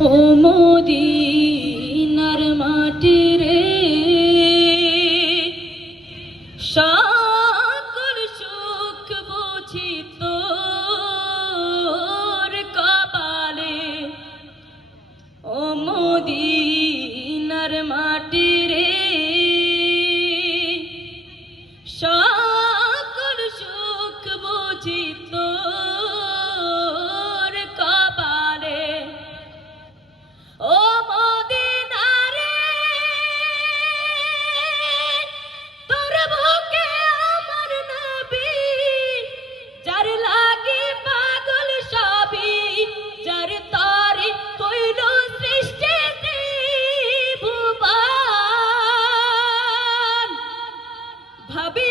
ও মোদী ভাবি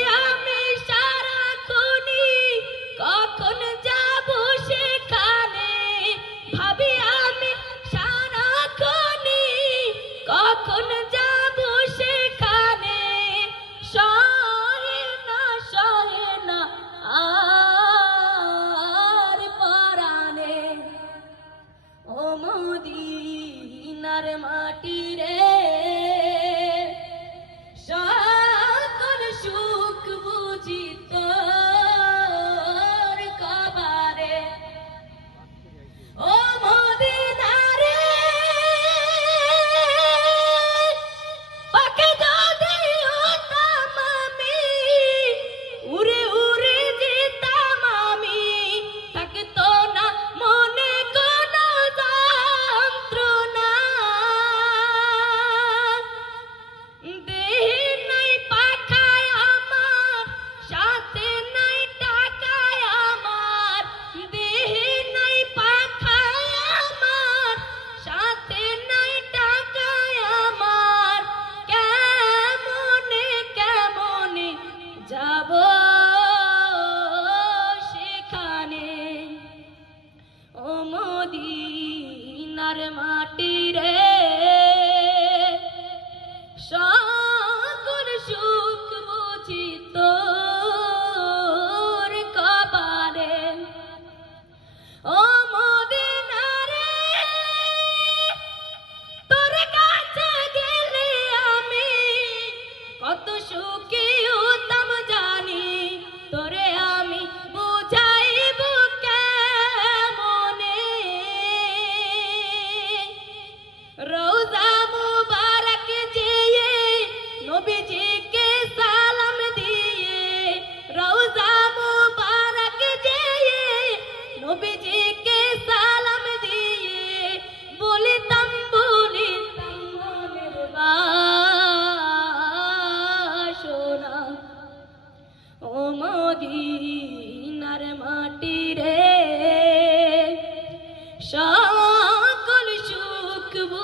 মদিনার মাটি রে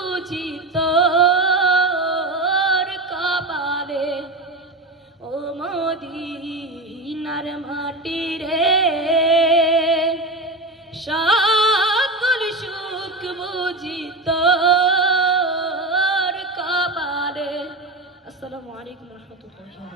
বুঝি তোর কপালে ও মদিনার মাটি রে, সকল সুখ বুঝি তোর কপালে আসসালামু আলাইকুম রহমতুল্লাহ